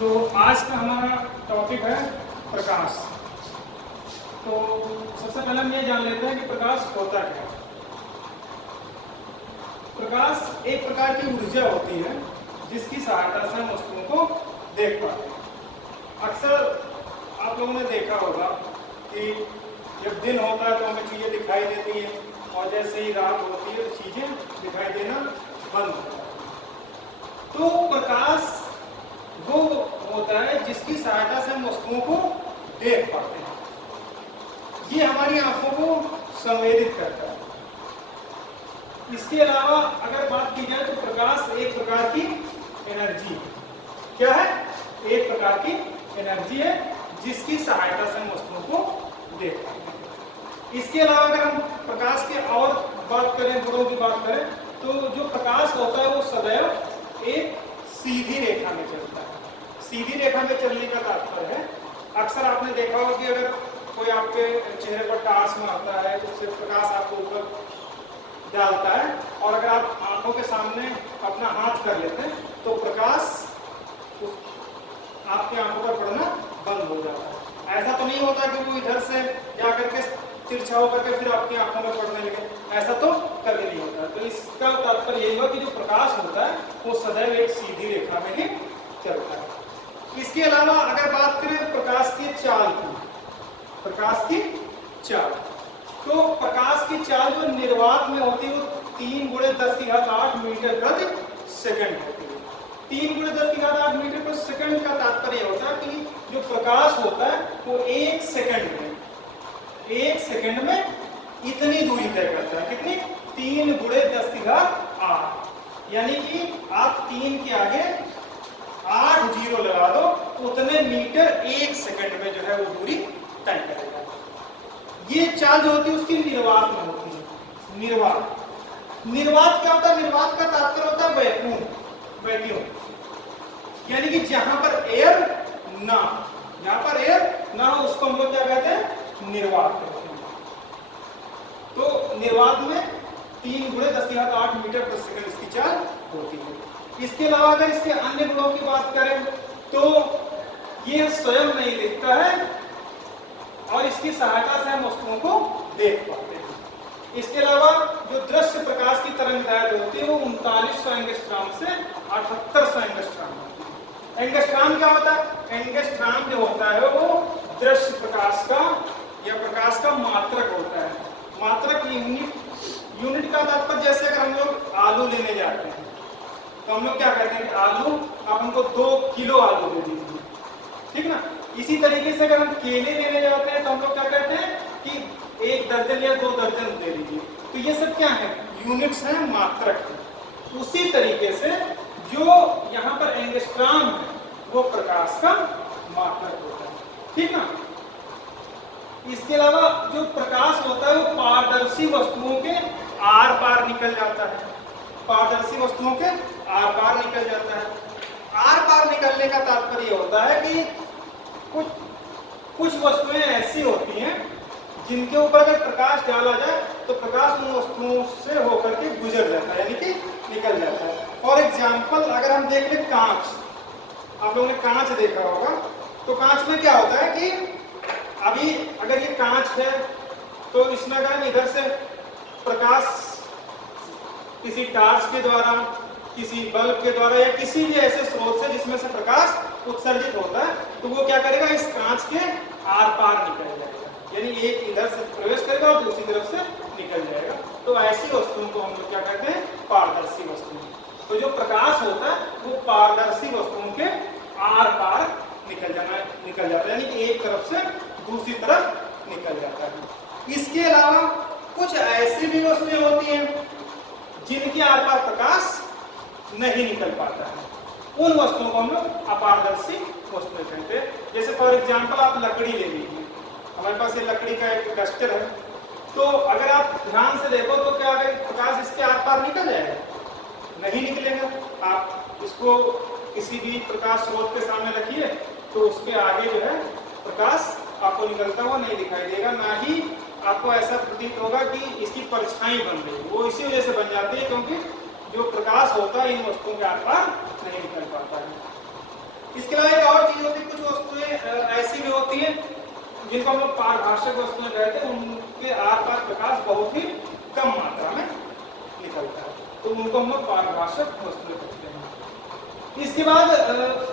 तो आज का हमारा टॉपिक है प्रकाश। तो सबसे पहले हम ये जान लेते हैं कि प्रकाश होता क्या है। प्रकाश एक प्रकार की ऊर्जा होती है जिसकी सहायता से हम वस्तुओं को देख पाते हैं। अक्सर आप लोगों ने देखा होगा कि जब दिन होता है तो हमें चीज़ें दिखाई देती हैं और जैसे ही रात होती है चीज़ें दिखाई देना बंद होता है। तो प्रकाश वो होता है जिसकी सहायता से हम वस्तुओं को देख पाते हैं। ये हमारी आंखों को संवेदित करता है। इसके अलावा अगर बात की जाए तो प्रकाश एक प्रकार की एनर्जी है। क्या है? एक प्रकार की एनर्जी है जिसकी सहायता से हम वस्तुओं को देख पाते हैं। इसके अलावा अगर हम प्रकाश के और बात करें, गुणों की बात करें, तो जो प्रकाश होता है वो सदैव एक सीधी रेखा में चलता है। सीधी रेखा में चलने का तात्पर्य है, अक्सर आपने देखा होगा कि अगर कोई आपके चेहरे पर टार्च मारता है तो उससे प्रकाश आपको ऊपर डालता है, और अगर आप आंखों के सामने अपना हाथ कर लेते हैं तो प्रकाश आपकी आंखों पर पड़ना बंद हो जाता है। ऐसा तो नहीं होता कि वो इधर से जा करके तिरछा होकर के फिर आपकी आंखों में पड़ने लगे, ऐसा तो कभी नहीं होता। तो इसका तात्पर्य यही हुआ कि जो प्रकाश होता है वो सदैव एक सीधी रेखा में ही चलता है। इसके अलावा अगर बात करें प्रकाश की चाल की, प्रकाश की चाल, तो प्रकाश की चाल जो निर्वात में होती है वो 3×10⁸ मीटर प्रति सेकंड होती है। 3×10⁸ मीटर प्रति सेकंड का तात्पर्य होता है कि जो प्रकाश होता है वो एक सेकंड में इतनी दूरी तय करता है। कितनी? 3×10⁸, यानी कि आप 3 के आगे 8 जीरो लगा दो, उतने मीटर एक सेकंड में जो है वो दूरी तय करेगा। ये चाल जो होती है उसकी निर्वात में होती है। निर्वात क्या होता है? निर्वात का तात्पर्य होता है वैक्यूम, यानी कि जहां पर एयर ना हो उसको हम लोग क्या कहते हैं? निर्वात कहते हैं। तो निर्वात में 3×10⁸ मीटर प्रति सेकंड इसकी चाल होती है। इसके अलावा अगर इसके अन्य गुणों की बात करें तो ये स्वयं नहीं दिखता है और इसकी सहायता से हम वस्तुओं को देख पाते हैं। इसके अलावा जो दृश्य प्रकाश की तरंगदैर्घ्य होती है वो 3900 एंगस्ट्रॉम से 7800 एंगस्ट्रॉम होती है। एंगस्ट्रॉम क्या होता है? एंगस्ट्रॉम जो होता है वो दृश्य प्रकाश का या प्रकाश का मात्रक होता है। मात्रक यूनिट का तात्पर्य, जैसे अगर हम लोग आलू लेने जाते हैं तो हम लोग क्या कहते हैं कि आलू, आप हमको 2 किलो आलू दे दीजिए, ठीक ना। इसी तरीके से अगर हम केले लेने जाते हैं तो हम लोग क्या कहते हैं कि 1 दर्जन या 2 दर्जन दे दीजिए। तो ये सब क्या है? यूनिट्स हैं, मात्रक है। उसी तरीके से जो यहाँ पर एंगस्ट्रॉम है वो प्रकाश का मात्रक होता है, ठीक ना। इसके अलावा जो प्रकाश होता है वो पारदर्शी वस्तुओं के आर पार निकल जाता है। पारदर्शी वस्तुओं के आर पार निकल जाता है। आर पार निकलने का तात्पर्य होता है कि कुछ वस्तुएं ऐसी होती हैं जिनके ऊपर अगर प्रकाश डाला जाए तो प्रकाश उन वस्तुओं से होकर के गुजर जाता है, यानी कि निकल जाता है। फॉर एग्जाम्पल अगर हम देख लें कांच, आप लोगों ने कांच देखा होगा, तो कांच में क्या होता है कि अभी अगर ये कांच है तो इसमें अगर इधर से प्रकाश किसी टार्च के द्वारा, किसी बल्ब के द्वारा या किसी भी ऐसे स्रोत से जिसमें से प्रकाश उत्सर्जित होता है तो वो क्या करेगा? इस कांच के आर पार निकल जाएगा, यानी एक इधर से प्रवेश करेगा और दूसरी तरफ से निकल जाएगा। तो ऐसी वस्तुओं को हम लोग क्या कहते हैं? पारदर्शी वस्तुएं। तो जो प्रकाश होता है वो पारदर्शी वस्तुओं के आर पार निकल जाता है, यानी कि एक तरफ से दूसरी तरफ निकल जाता है। इसके अलावा कुछ ऐसी भी वस्तुएं होती हैं जिनके आर पार प्रकाश नहीं निकल पाता है, उन वस्तुओं को हम लोग अपारदर्शी वस्तुएं कहते हैं। जैसे फॉर एग्जाम्पल आप लकड़ी ले लीजिए, हमारे पास ये लकड़ी का एक डस्टर है, तो अगर आप ध्यान से देखो तो क्या प्रकाश इसके आर पार निकल जाएगा? नहीं निकलेगा। आप इसको किसी भी प्रकाश स्रोत के सामने रखिए तो उसके आगे जो है प्रकाश आपको निकलता हुआ नहीं दिखाई देगा, ना ही आपको ऐसा प्रतीत होगा कि इसकी परछाई बन रही है। वो इसी वजह से बन जाती है क्योंकि जो प्रकाश होता है इन वस्तुओं के आर पार नहीं निकल पाता है। इसके अलावा एक और चीज होती है, कुछ वस्तुएं ऐसी भी होती हैं जिनको हम लोग पारभाषक वस्तुएं कहते हैं, उनके आर पार प्रकाश बहुत ही कम मात्रा में निकलता है, तो उनको हम लोग पारभाषक वस्तुएं कहते हैं। इसके बाद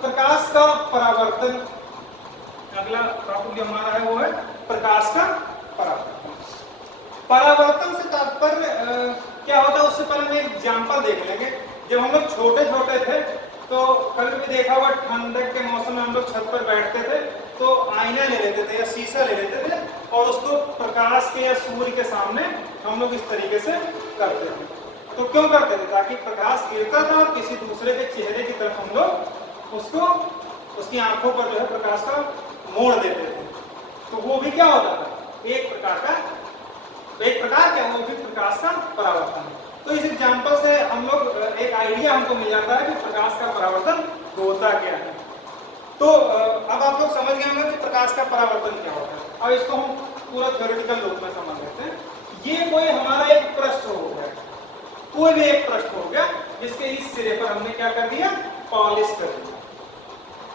प्रकाश का परावर्तन, अगला टॉपिक जो हमारा है वो है प्रकाश का परावर्तन। परावर्तन से तात्पर्य क्या होता है, उससे पहले हम एक एग्जाम्पल देख लेंगे। जब हम लोग छोटे छोटे थे तो कभी भी देखा होगा ठंडक के मौसम में हम लोग छत पर बैठते थे तो आईना ले लेते थे या शीशा ले लेते थे और उसको प्रकाश के या सूर्य के सामने हम लोग इस तरीके से करते थे। तो क्यों करते थे? ताकि प्रकाश गिरता था और किसी दूसरे के चेहरे की तरफ हम लोग उसको उसकी आंखों पर जो है प्रकाश का मोड़ देते थे, तो वो भी क्या होता था, एक प्रकार क्या, वो भी प्रकाश का परावर्तन है। तो इस एग्जाम्पल से हम लोग एक आइडिया हमको मिल जाता है कि प्रकाश का परावर्तन होता क्या है। तो अब आप लोग समझ गए होंगे कि प्रकाश का परावर्तन क्या होता है। अब इसको हम पूरा थ्योरेटिकल रूप में समझ लेते हैं। ये कोई हमारा एक पृष्ठ हो गया, कोई भी एक पृष्ठ हो गया जिसके इस सिरे पर हमने क्या कर दिया, पॉलिश कर दिया,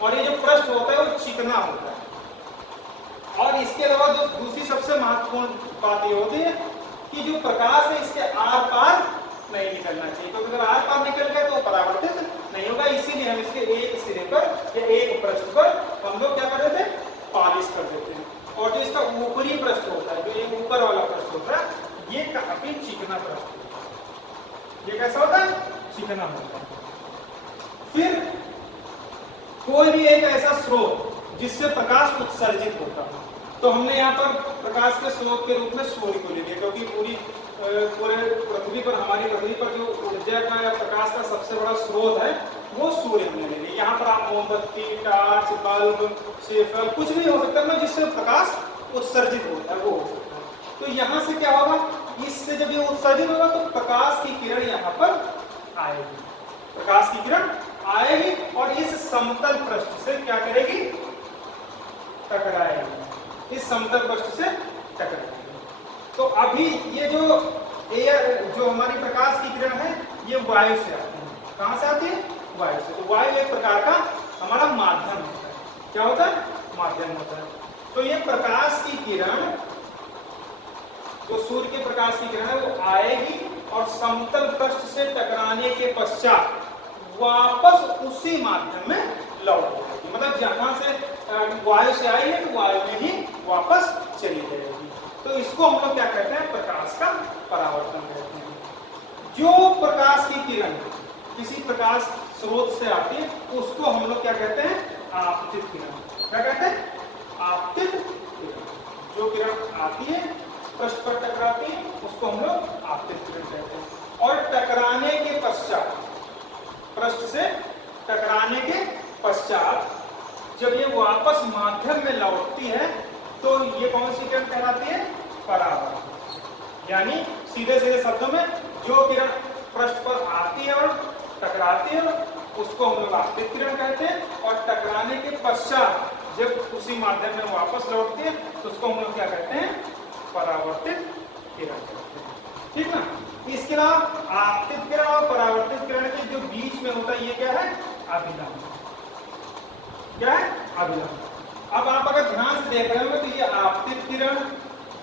और ये जो पृष्ठ होता है वो चिकना होता है। और इसके अलावा जो दूसरी सबसे महत्वपूर्ण बात ये होती है कि जो प्रकाश है इसके आर पार नहीं निकलना चाहिए, क्योंकि अगर आर पार निकल गया तो वो परावर्तित नहीं होगा। इसीलिए हम इसके एक सिरे पर या एक पृष्ठ पर हम लोग क्या कर देते हैं, पॉलिश कर देते हैं। और जो इसका ऊपरी पृष्ठ होता है, जो ये ऊपर वाला पृष्ठ होता है, ये काफी चिकना पृष्ठ होता है। ये कैसा होता है, चिकना होता है। फिर कोई भी एक ऐसा स्रोत जिससे प्रकाश उत्सर्जित होता है, तो हमने यहाँ पर प्रकाश के स्रोत के रूप में सूर्य को ले लिया, क्योंकि पूरे पृथ्वी पर, हमारी पृथ्वी पर जो ऊर्जा का या प्रकाश का सबसे बड़ा स्रोत है वो सूर्य हमने ले लिया। यहाँ पर आप मोमबत्ती, टार्च, बल्ब, शेफर कुछ भी हो सकता है जिससे प्रकाश उत्सर्जित होता है, वो हो सकता है। तो यहाँ से क्या होगा, इससे जब ये उत्सर्जित होगा तो प्रकाश की किरण यहाँ पर आएगी, प्रकाश की किरण आएगी और इस समतल पृष्ठ से क्या करेगी, टकराएगी, इस समतल पृष्ठ से टकराएगी। तो अभी ये जो हमारी प्रकाश की किरण है ये वायु से आती है। कहां से आती है, वायु से। तो वायु एक प्रकार का हमारा माध्यम होता है। क्या होता है, माध्यम होता है। तो ये प्रकाश की किरण, जो सूर्य के प्रकाश की किरण है वो आएगी और समतल पृष्ठ से टकराने के पश्चात वापस उसी माध्यम में लौट जाएगी। मतलब जहां से वायु से आई है तो वायु में ही वापस चली जाएगी। तो इसको हम लोग क्या कहते हैं, प्रकाश का परावर्तन कहते हैं। जो प्रकाश की किरण किसी प्रकाश स्रोत से आती है उसको हम लोग क्या कहते हैं, आपतित किरण। क्या कहते हैं, आपतित किरण। जो किरण आती है पृष्ठ पर टकराती है उसको हम लोग आपतित किरण कहते हैं। और टकराने के पश्चात, पृष्ठ से टकराने के पश्चात जब ये वापस माध्यम में लौटती है तो ये कौन सी किरण कहलाती है, परावर्तन। यानी सीधे सीधे शब्दों में जो किरण पृष्ठ पर आती है और टकराती है उसको हम लोग आपतित किरण कहते हैं। और टकराने के पश्चात जब उसी माध्यम में वापस लौटती है तो उसको हम लोग क्या कहते हैं, परावर्तित किरण कहते हैं। ठीक ना। इसके अलावा आपतित किरण और परावर्तित किरण के जो बीच में होता है ये क्या है, अभिलंब। क्या है, अभिलंब। अब आप अगर ध्यान से देख रहे होंगे तो ये आपतित किरण,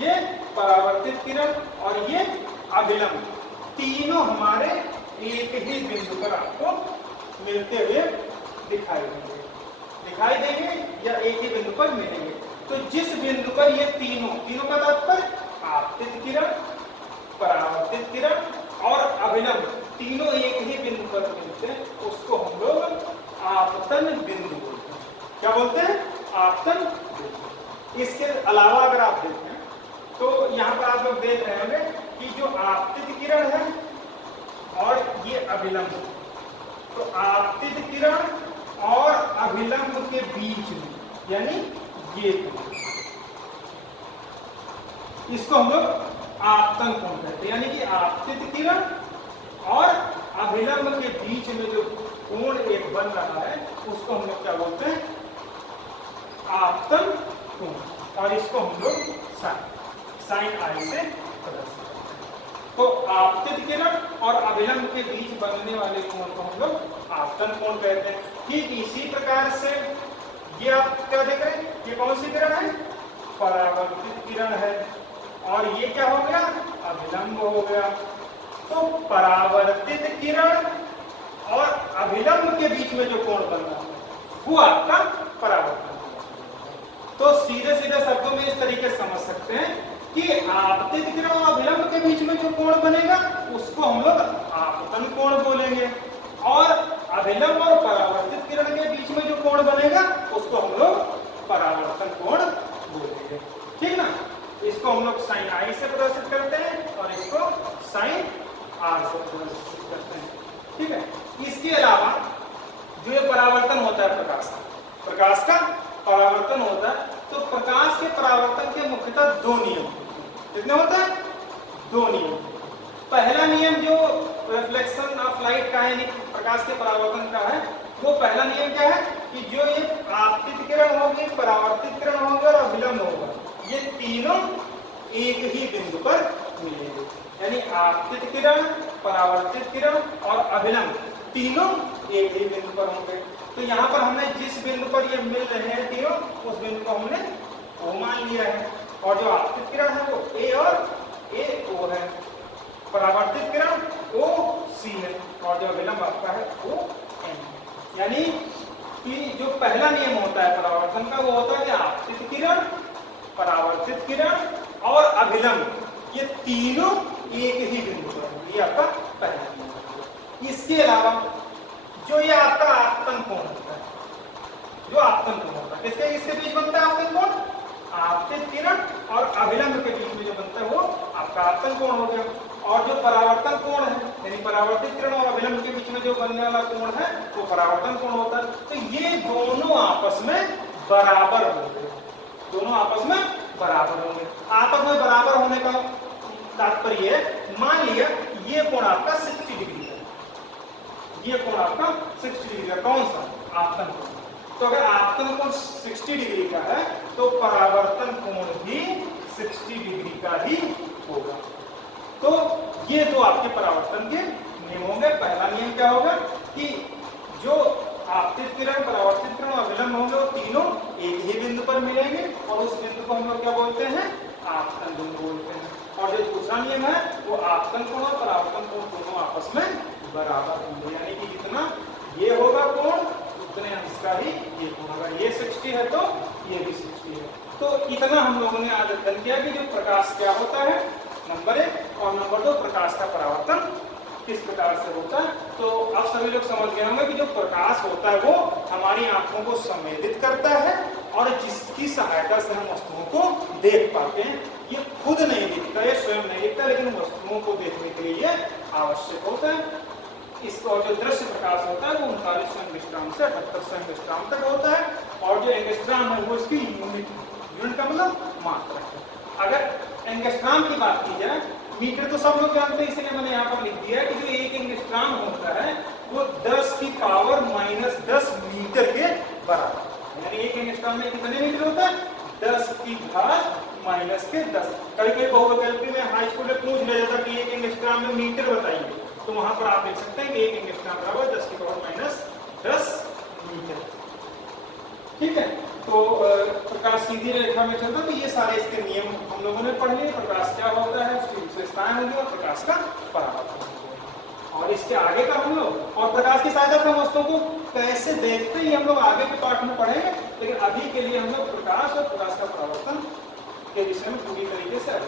ये परावर्तित किरण और ये अभिलंब, तीनों हमारे एक ही बिंदु पर आपको मिलते हुए दिखाई देंगे या एक ही बिंदु पर मिलेंगे। तो जिस बिंदु पर ये तीनों का तात्पर्य आपतित किरण, परावर्तित किरण और अभिलंब तीनों एक ही बिंदु पर मिलते हैं उसको हम लोग आपतन बिंदु बोलते हैं। क्या बोलते हैं, आपतन बिंदु। इसके अलावा अगर आप देखें तो यहाँ पर आप लोग देख रहे होंगे कि जो आपतित किरण है और ये अभिलंब, तो आपतित किरण और अभिलंब के बीच में यानी ये इसको हम लोग आपतन कोण कहते हैं। यानी कि आपतित किरण और अभिलंब के बीच में जो कोण एक बन रहा है उसको हम लोग क्या बोलते हैं, आपतन कोण। और इसको हम लोग साइन आई से प्रदर्शित करते हैं। तो आपतित किरण और अभिलंब के बीच बनने वाले कोण को हम लोग आपतन कोण कहते हैं। ठीक इसी प्रकार से ये आप क्या देख रहे हैं, ये कौन सी किरण है, परावर्तित किरण है, और ये क्या हो गया, अभिलंब हो गया। तो परावर्तित किरण और अभिलंब के बीच में जो कोण बन रहा है वो आपका परावर्तन। तो सीधे सीधे शब्दों में इस तरीके से समझ सकते हैं कि आपतित किरण और अभिलंब के बीच में जो कोण बनेगा उसको हम लोग आपतन कोण बोलेंगे, और अभिलंब और परावर्तित किरण के बीच में जो कोण बनेगा उसको हम लोग परावर्तन कोण बोलेंगे। ठीक ना, इसको हम लोग साइन आई से प्रदर्शित करते हैं और इसको साइन आर से प्रदर्शित करते हैं। ठीक है, इसके अलावा जो ये परावर्तन होता है प्रकाश का परावर्तन होता है, तो प्रकाश के परावर्तन के मुख्यतः दो नियम। कितने होते हैं, दो नियम। पहला नियम जो रिफ्लेक्शन ऑफ लाइट का है, यानी प्रकाश के परावर्तन का है, वो पहला नियम क्या है कि जो ये आपतित किरण होगी, परावर्तित किरण होगी और अभिलंब होगा, ये तीनों एक ही बिंदु पर मिलेंगे। यानी आपतित किरण, परावर्तित किरण और अभिलंब तीनों एक ही बिंदु पर होंगे। तो यहाँ पर हमने जिस बिंदु पर ये मिल रहे हैं तीनों, उस बिंदु को हमने O मान लिया है, और जो आपतित किरण है वो A और A O है, परावर्तित किरण O C है, और जो अभिलंब आपका है वो N। यानी कि जो पहला नियम होता है परावर्तन का, वो होता है कि आपतित किरण, परावर्तित किरण और अभिलंब ये तीनों एक ही बिंदु पर होंगे। ये आपका पहला नियम। इसके अलावा जो ये आपका आपतन कोण होता है, जो आपतन कोण होता है, इसके बीच बनता है आपतन कोण, आपतित किरण और अभिलंब के बीच में जो बनता है वो आपका आपतन कोण हो गया। और जो परावर्तन कोण है, यानी परावर्तित किरण और अभिलंब के बीच में जो बनने वाला कोण है वो परावर्तन कोण होता है। तो ये दोनों आपस में बराबर होंगे, दोनों आपस में बराबर होंगे। आपस में बराबर होने का तात्पर्य है, मान लिया ये कोण आपका 60 डिग्री है, ये कोण आपका 60 डिग्री का, कौन सा, आपतन कोण। तो अगर आपतन कोण 60 डिग्री का है तो परावर्तन कोण भी 60 डिग्री का ही होगा। तो ये दो आपके परावर्तन के नियम होंगे। पहला नियम क्या होगा कि जो आपतित किरण, परावर्तित किरण और अभिलंब होंगे वो तीनों एक ही बिंदु पर मिलेंगे, और उस बिंदु को हम लोग क्या बोलते हैं, आपतन बिंदु बोलते हैं। और जो दूसरा नियम है वो आपतन कोण और परावर्तन कोण दोनों आपस में बराबर होंगे, यानी कि जितना ये होगा कोण उतने अंश का ही ये कोण होगा। ये 60 है तो ये भी 60 है। तो इतना हम लोगों ने आज अध्ययन किया कि जो प्रकाश क्या होता है, नंबर 1, और नंबर 2 प्रकाश का परावर्तन किस प्रकार से होता है। तो आप सभी लोग समझ गए होंगे कि जो प्रकाश होता है वो हमारी आंखों को संवेदित करता है, और जिसकी सहायता से हम वस्तुओं को देख पाते हैं। ये खुद नहीं दिखता, ये स्वयं नहीं दिखता, लेकिन वस्तुओं को देखने के लिए ये आवश्यक होता है। इसका जो दृश्य प्रकाश होता है वो 39 एंगस्ट्रॉम से 78 एंगस्ट्रॉम तक होता है, और जो एंगस्ट्रॉम है वो इसकी यूनिट का मतलब मात्रा है। अगर एंगस्ट्रॉम की बात की जाए, मीटर तो सब लोग जानते हैं, इसलिए मैंने यहाँ पर लिख दिया है कि जो एक एंगस्ट्रॉम होता है वो 10 की पावर -10 मीटर के बराबर, यानी एक एंगस्ट्रॉम में कितने मीटर होता है, 10 की घात -10। कभी बहुविकल्पी में हाई स्कूल में पूछ लिया जाता कि एक एंगस्ट्रॉम में मीटर बताइए, तो वहां पर आप देख सकते हैं कि एक एंगस्ट्रॉम बराबर 10 की पावर -10 मीटर। ठीक है, तो प्रकाश सीधी रेखा में चलता है। तो ये सारे इसके नियम हम लोगों ने पढ़ लिए। प्रकाश क्या होता है, उसकी विशेषताएं होंगी, और प्रकाश का परावर्तन होगा। और इसके आगे का हम लोग, और प्रकाश की सहायता से हम वस्तुओं को कैसे देखते हैं, हम लोग आगे के पाठ में पढ़ेंगे। लेकिन अभी के लिए हम लोग प्रकाश और प्रकाश का परावर्तन के विषय में पूरी तरीके से आगे